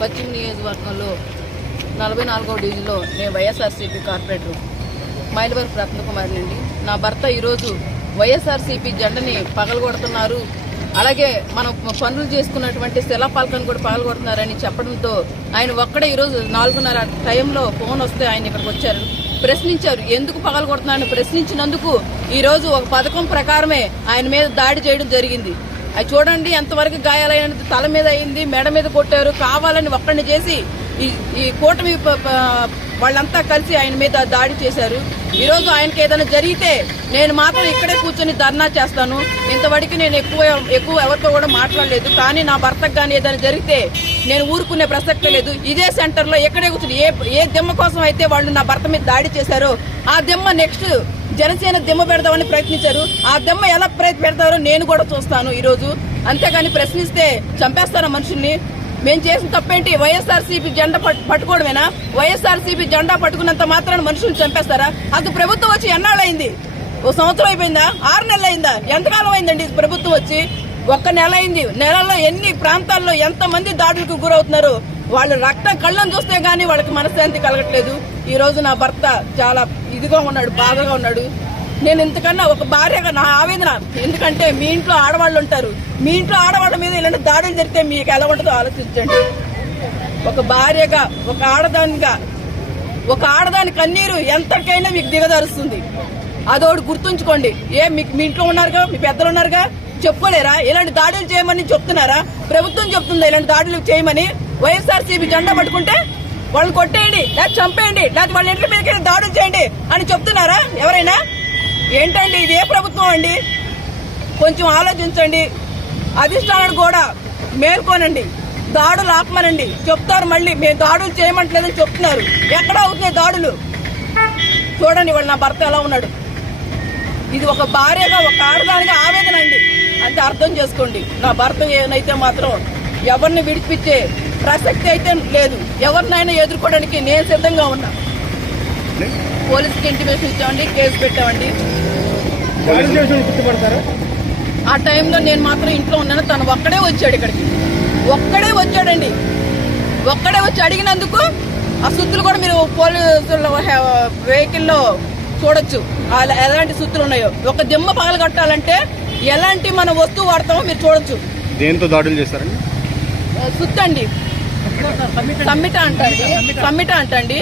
పశ్చిమ నియోజకవర్గంలో 44వ డివిజన్లో నేను వైఎస్ఆర్సీపీ కార్పొరేటర్ మైలవరపు రత్నకుమారి అండి. నా భర్త ఈరోజు వైఎస్ఆర్సీపీ జెండాని పగలగొడుతున్నారు, అలాగే మనం పనులు చేసుకున్నటువంటి శిలాపాలకను కూడా పగలగొడుతున్నారని చెప్పడంతో ఆయన ఒక్కడే ఈరోజు 4:30 టైంలో ఫోన్ వస్తే ఆయన ఇక్కడికి వచ్చారు, ప్రశ్నించారు. ఎందుకు పగలగొడుతున్నారని ప్రశ్నించినందుకు ఈరోజు ఒక పథకం ప్రకారమే ఆయన మీద దాడి చేయడం జరిగింది. అది చూడండి ఎంతవరకు గాయాలైనది, తల మీద అయింది, మెడ మీద కొట్టారు, కావాలని ఒక్కడిని చేసి ఈ కూటమి వాళ్ళంతా కలిసి ఆయన మీద దాడి చేశారు. ఈరోజు ఆయనకి ఏదైనా జరిగితే నేను మాత్రం ఇక్కడే కూర్చొని ధర్నా చేస్తాను. ఇంతవరకు నేను ఎక్కువ ఎవరితో కూడా మాట్లాడలేదు. కానీ నా భర్తకు కానీ ఏదైనా జరిగితే నేను ఊరుకునే ప్రసక్తే లేదు. ఇదే సెంటర్లో ఎక్కడే కూర్చొని ఏ దిమ్మ కోసం అయితే వాళ్ళు నా భర్త మీద దాడి చేశారో ఆ దిమ్మ నెక్స్ట్ జనసేన దిమ్మ పెడదామని ప్రయత్నించారు. ఆ దిమ్మ ఎలా పెడతారో నేను కూడా చూస్తాను ఈరోజు. అంతేగాని ప్రశ్నిస్తే చంపేస్తారా మనుషుల్ని? మేము చేసిన తప్పేంటి? వైఎస్ఆర్సీపీ జెండా పట్టుకోవడమేనా? వైఎస్ఆర్సీపీ జెండా పట్టుకున్నంత మాత్రాన్ని మనుషులు చంపేస్తారా? అసలు ప్రభుత్వం వచ్చి ఎన్నాళ్ళు అయింది? 1 సంవత్సరం అయిపోయిందా? 6 నెలలు అయిందా? ఎంతకాలం అయిందండి ప్రభుత్వం వచ్చి? 1 నెల అయింది. నెలలో ఎన్ని ప్రాంతాల్లో ఎంతమంది దాడులకు గురవుతున్నారు? వాళ్ళు రక్తం కళ్ళను చూస్తే గానీ వాళ్ళకి మనశ్శాంతి కలగట్లేదు. ఈ రోజు నా భర్త చాలా ఇదిగా ఉన్నాడు, బాధగా ఉన్నాడు. నేను ఇంతకన్నా ఒక భార్యగా నా ఆవేదన. ఎందుకంటే మీ ఇంట్లో ఆడవాళ్ళు ఉంటారు, మీ ఇంట్లో ఆడవాళ్ళ మీద ఇలాంటి దాడులు జరిగితే మీకు ఎలా ఉంటుందో ఆలోచించండి. ఒక భార్యగా, ఒక ఆడదానిగా, ఒక ఆడదాని కన్నీరు ఎంతకైనా మీకు దిగదారుస్తుంది. అదోడు గుర్తుంచుకోండి. మీ ఇంట్లో ఉన్నారుగా, మీ పెద్దలు ఉన్నారుగా, చెప్పుకోలేరా? ఇలాంటి దాడులు చేయమని చెప్తున్నారా? ప్రభుత్వం చెప్తుందా ఇలాంటి దాడులు చేయమని? వైఎస్ఆర్సీపీ జెండా పట్టుకుంటే వాళ్ళని కొట్టేయండి, లేదా చంపేయండి, లేదా వాళ్ళ ఇంటి మీదకి దాడులు చేయండి అని చెప్తున్నారా ఎవరైనా? ఏంటండి ఇది? ఏ ప్రభుత్వం అండి? కొంచెం ఆలోచించండి. అధిష్టానాన్ని కూడా మేల్కోనండి, దాడులు ఆపమనండి. చెప్తారు మళ్ళీ మేము దాడులు చేయమంటలేదని చెప్తున్నారు. ఎక్కడ అవుతున్నాయి దాడులు? చూడండి వాళ్ళు నా భర్త ఎలా ఉన్నాడు. ఇది ఒక భార్యగా, ఒక ఆడదానిగా ఆవేదన అండి. అంతే అర్థం చేసుకోండి. నా భర్త ఏనైతే మాత్రం ఎవరిని విడిపించే ప్రసక్తి అయితే లేదు. ఎవరినైనా ఎదుర్కోవడానికి నేను సిద్ధంగా ఉన్నా. పోలీసుకి ఇంటిమేషన్ ఇచ్చామండి, కేసు పెట్టామండి. ఆ టైంలో నేను మాత్రం ఇంట్లో ఉన్నాను. తను ఒక్కడే వచ్చాడు, ఇక్కడికి ఒక్కడే వచ్చాడండి. ఒక్కడే వచ్చి అడిగినందుకు ఆ సుత్తులు కూడా మీరు పోలీసుల వెహికల్లో చూడొచ్చు ఎలాంటి సుత్తులు ఉన్నాయో. ఒక దిమ్మ పగలగొట్టాలంటే ఎలాంటి మన వస్తువు వాడతామో మీరు చూడొచ్చు. దేంతో దాడులు చేస్తారండి? సుత్తండి, సమ్మిట అంటండి.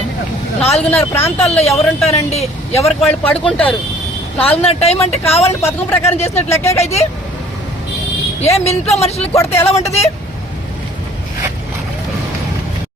4:30 ప్రాంతాల్లో ఎవరుంటారండి? ఎవరికి వాళ్ళు పడుకుంటారు. 4:30 టైం అంటే కావాలని పథకం ప్రకారం చేసినట్లు లెక్క. ఇది మీ ఇంట్లో మనుషులకు కొడితే ఎలా ఉంటది?